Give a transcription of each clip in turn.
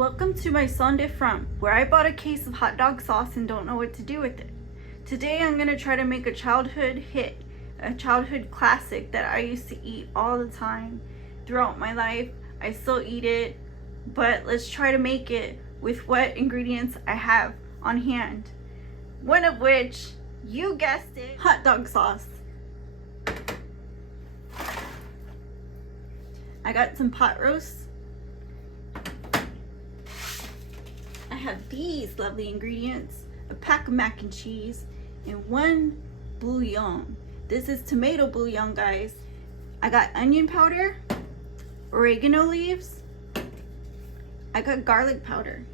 Welcome to my Sunday front, where I bought a case of hot dog sauce and don't know what to do with it. Today I'm gonna try to make a childhood hit, a childhood classic that I used to eat all the time throughout my life. I still eat it, but let's try to make it with what ingredients I have on hand. One of which, you guessed it, hot dog sauce. I got some pot roast. I have these lovely ingredients, a pack of mac and cheese, and one bouillon. This is tomato bouillon, guys. I got onion powder, oregano leaves, I got garlic powder.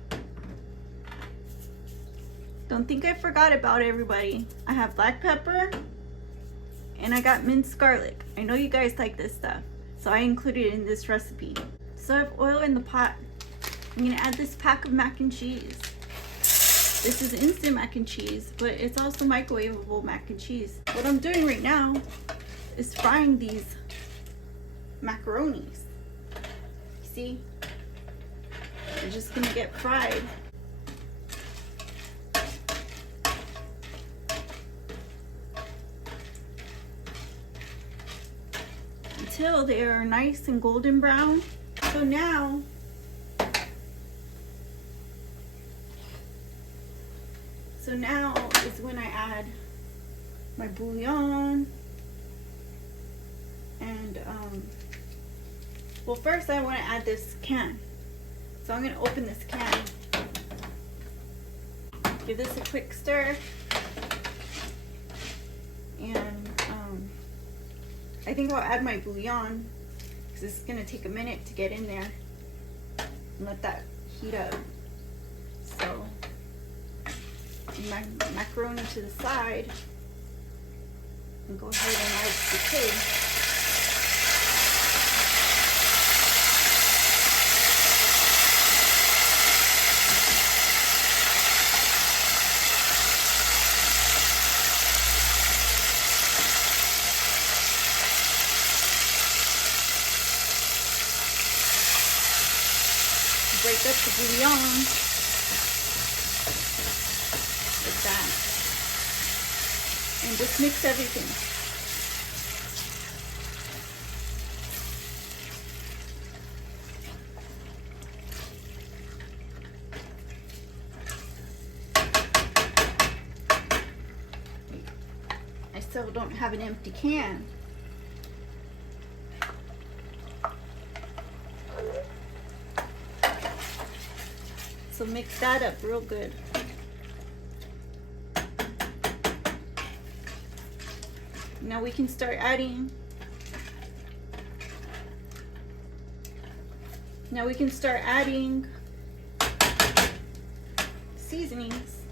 Don't think I forgot about everybody. I have black pepper, and I got minced garlic. I know you guys like this stuff, so I included it in this recipe. So I have oil in the pot. I'm gonna add this pack of mac and cheese. This is instant mac and cheese, but it's also microwavable mac and cheese. What I'm doing right now is frying these macaronis. See? They're just gonna get fried. Until they are nice and golden brown. So now is when I add my bouillon and well, first I want to add this can. So I'm going to open this can. Give this a quick stir. And I think I'll add my bouillon because this is going to take a minute to get in there and let that heat up. So my macaroni to the side and go ahead and add the pig. Break up the bouillon. That. And just mix everything. I still don't have an empty can. So mix that up real good. Now we can start adding seasonings.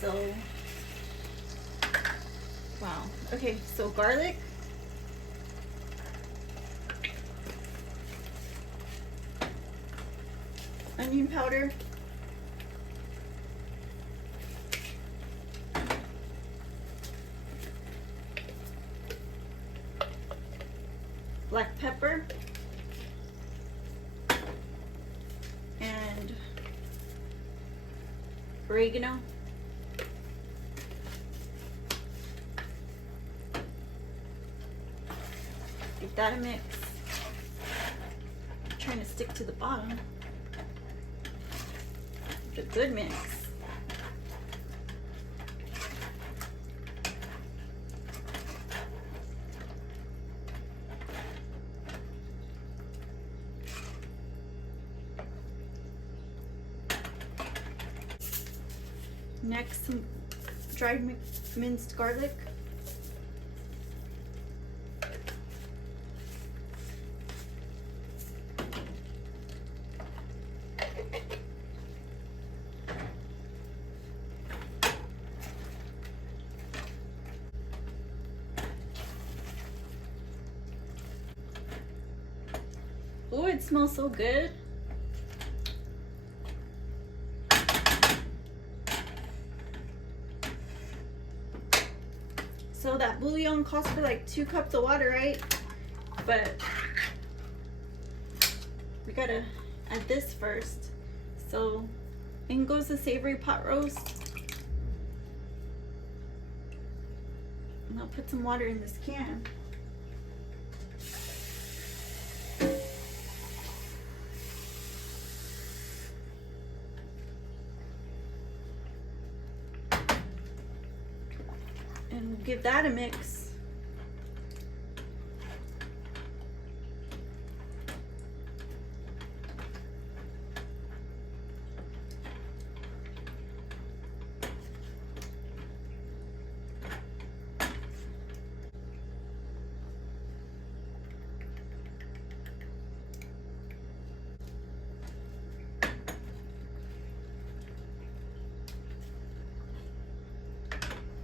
So, wow. Okay, so garlic, onion powder, black pepper, and oregano. Give that a mix. I'm trying to stick to the bottom. A good mix. Next, some dried minced garlic. Oh, it smells so good. So that bouillon calls for like 2 cups of water, right? But we gotta add this first. So in goes the savory pot roast. And I'll put some water in this can. And we'll give that a mix.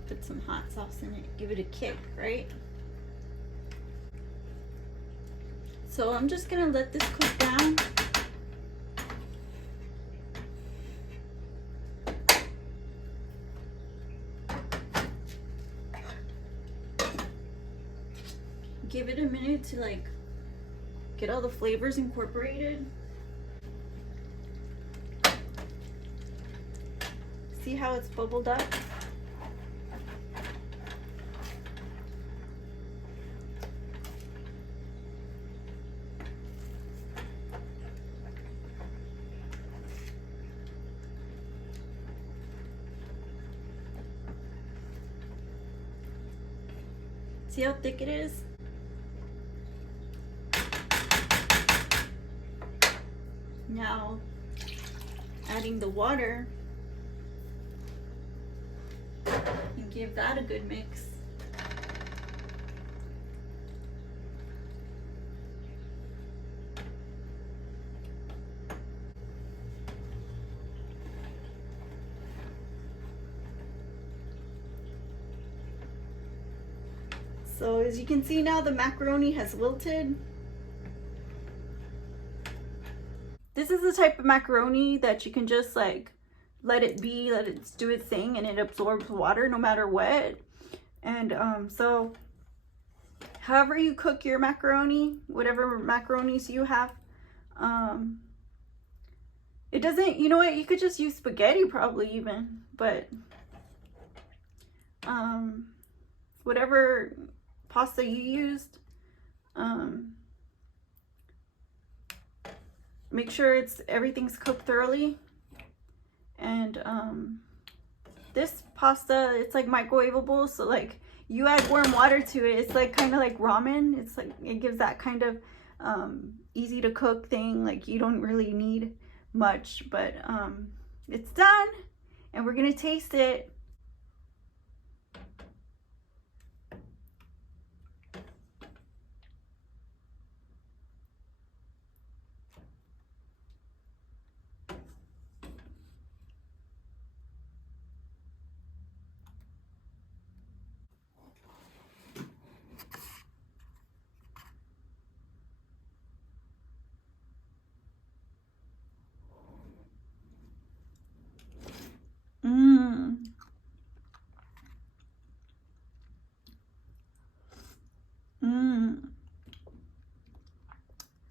Put some hot sauce in it, give it a kick, right? So I'm just gonna let this cook down. Give it a minute to like get all the flavors incorporated. See how it's bubbled up? See how thick it is? Now, adding the water, and give that a good mix. So as you can see now, the macaroni has wilted. This is the type of macaroni that you can just like let it be, let it do its thing, and it absorbs water no matter what. And so however you cook your macaroni, whatever macaronis you have, it doesn't, you know what, you could just use spaghetti probably even, but whatever pasta you used, make sure everything's cooked thoroughly. And this pasta, it's like microwavable, so like you add warm water to it, it's like kind of like ramen. It's like it gives that kind of easy to cook thing. Like you don't really need much, but it's done, and we're gonna taste it.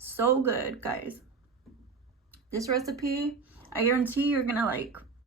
So good, guys. This recipe, I guarantee you're gonna like